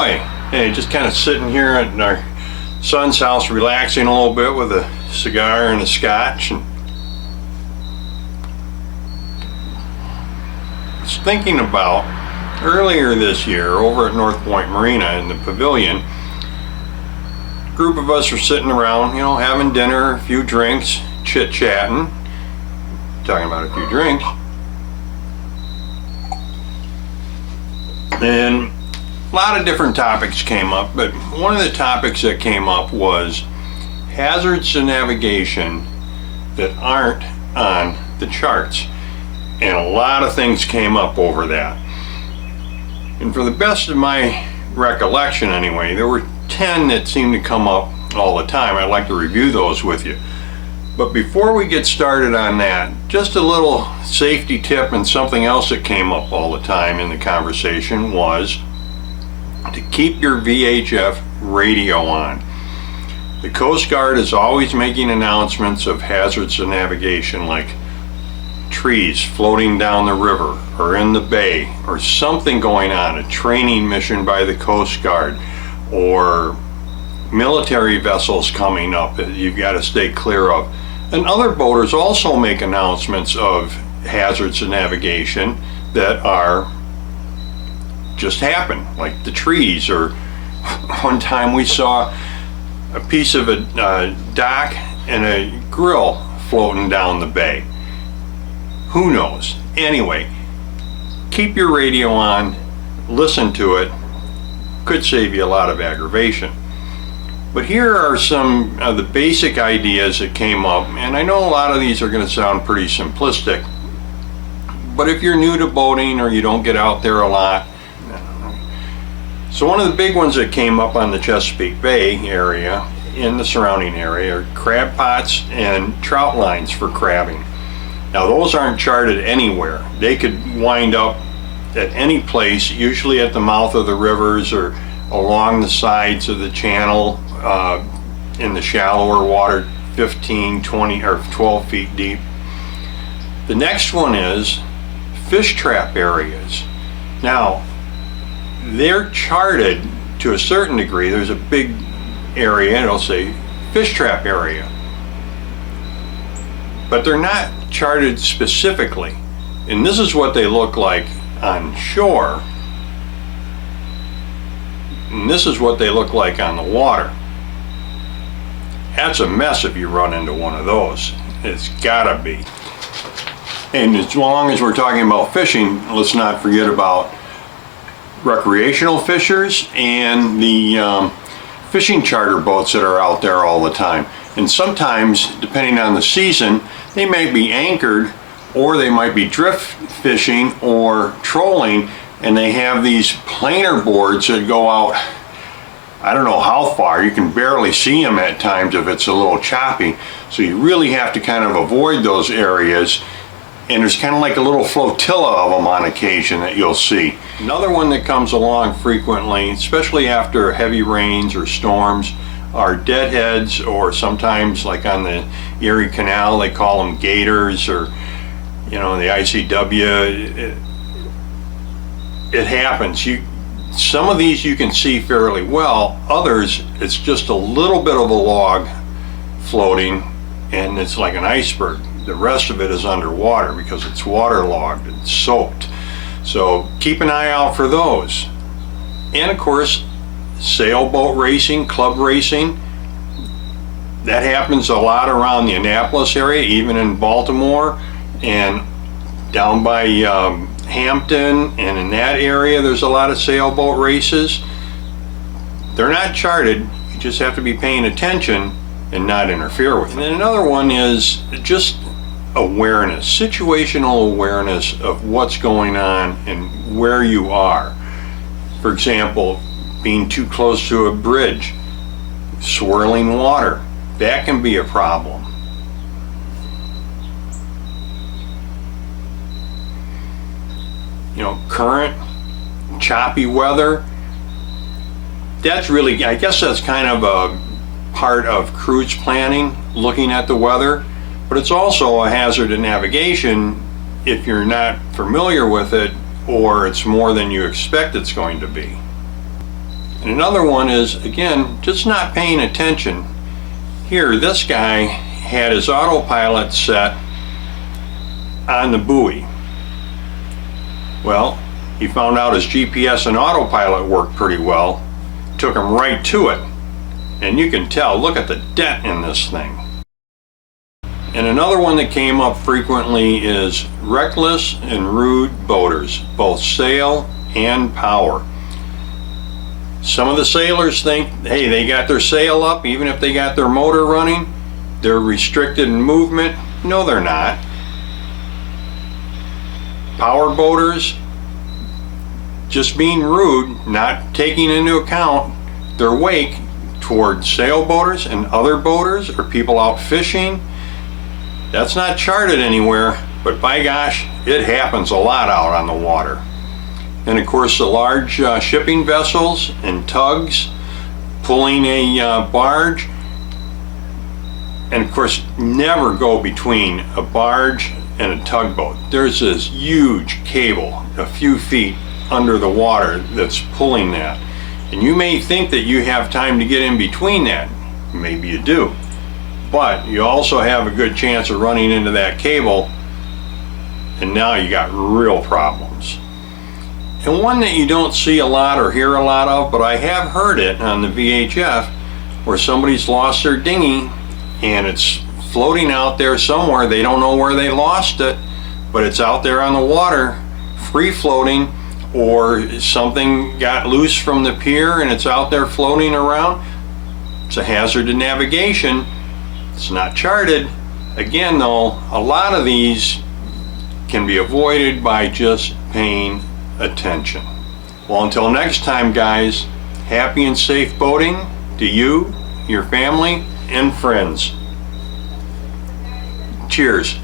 boy, hey, just kind of sitting here at our son's house relaxing a little bit with a cigar and a scotch, and I was thinking about earlier this year over at North Point Marina in the pavilion. A group of us were sitting around, you know, having dinner, a few drinks, chit-chatting, talking about a few drinks, and a lot of different topics came up, but one of the topics that came up was hazards to navigation that aren't on the charts. And a lot of things came up over that. And for the best of my recollection anyway, there were 10 that seemed to come up all the time. I'd like to review those with you. But before we get started on that, just a little safety tip, and something else that came up all the time in the conversation was to keep your VHF radio on. The Coast Guard is always making announcements of hazards to navigation, like trees floating down the river or in the bay, or something going on, a training mission by the Coast Guard, or military vessels coming up that you've got to stay clear of. And other boaters also make announcements of hazards to navigation that are just happen, like the trees. Or one time we saw a piece of a dock and a grill floating down the bay. Who knows? Anyway, keep your radio on, listen to it. Could save you a lot of aggravation. But here are some of the basic ideas that came up, and I know a lot of these are going to sound pretty simplistic, but if you're new to boating or you don't get out there a lot. So one of the big ones that came up on the Chesapeake Bay area, in the surrounding area, are crab pots and trout lines for crabbing. Now those aren't charted anywhere. They could wind up at any place, usually at the mouth of the rivers or along the sides of the channel, in the shallower water, 15, 20, or 12 feet deep. The next one is fish trap areas. Now, they're charted to a certain degree. There's a big area, and it'll say fish trap area. But they're not charted specifically. And this is what they look like on shore. And this is what they look like on the water. That's a mess if you run into one of those. It's gotta be. And as long as we're talking about fishing, let's not forget about recreational fishers and the fishing charter boats that are out there all the time. And sometimes, depending on the season, they may be anchored, or they might be drift fishing or trolling, and they have these planer boards that go out, I don't know how far. You can barely see them at times if it's a little choppy. So you really have to kind of avoid those areas. And there's kind of like a little flotilla of them on occasion that you'll see. Another one that comes along frequently, especially after heavy rains or storms, are deadheads, or sometimes like on the Erie Canal, they call them gators, or you know, the ICW. It happens. Some of these you can see fairly well. Others, it's just a little bit of a log floating, and it's like an iceberg. The rest of it is underwater because it's waterlogged and soaked. So keep an eye out for those. And of course, sailboat racing, club racing, that happens a lot around the Annapolis area, even in Baltimore and down by Hampton, and in that area there's a lot of sailboat races. They're not charted, you just have to be paying attention and not interfere with them. And then another one is just awareness, situational awareness of what's going on and where you are. For example, being too close to a bridge, swirling water, that can be a problem. You know, current, choppy weather, that's really, I guess that's kind of a part of cruise planning, looking at the weather, but it's also a hazard to navigation if you're not familiar with it, or it's more than you expect it's going to be. And another one is, again, just not paying attention. Here, this guy had his autopilot set on the buoy. Well, he found out his GPS and autopilot worked pretty well, took him right to it. And you can tell, look at the dent in this thing. And another one that came up frequently is reckless and rude boaters, both sail and power. Some of the sailors think, hey, they got their sail up, even if they got their motor running, they're restricted in movement. No, they're not. Power boaters, just being rude, not taking into account their wake toward sailboaters and other boaters or people out fishing. That's not charted anywhere, but by gosh, it happens a lot out on the water. And of course, the large shipping vessels and tugs pulling a barge. And of course, never go between a barge and a tugboat. There's this huge cable a few feet under the water that's pulling that. And you may think that you have time to get in between that. Maybe you do. But you also have a good chance of running into that cable, and now you got real problems. And one that you don't see a lot or hear a lot of, but I have heard it on the VHF, where somebody's lost their dinghy and it's floating out there somewhere. They don't know where they lost it, but it's out there on the water, free floating, or something got loose from the pier and it's out there floating around. It's a hazard to navigation. It's not charted. Again though, a lot of these can be avoided by just paying attention. Well, until next time guys, happy and safe boating to you, your family, and friends. Cheers.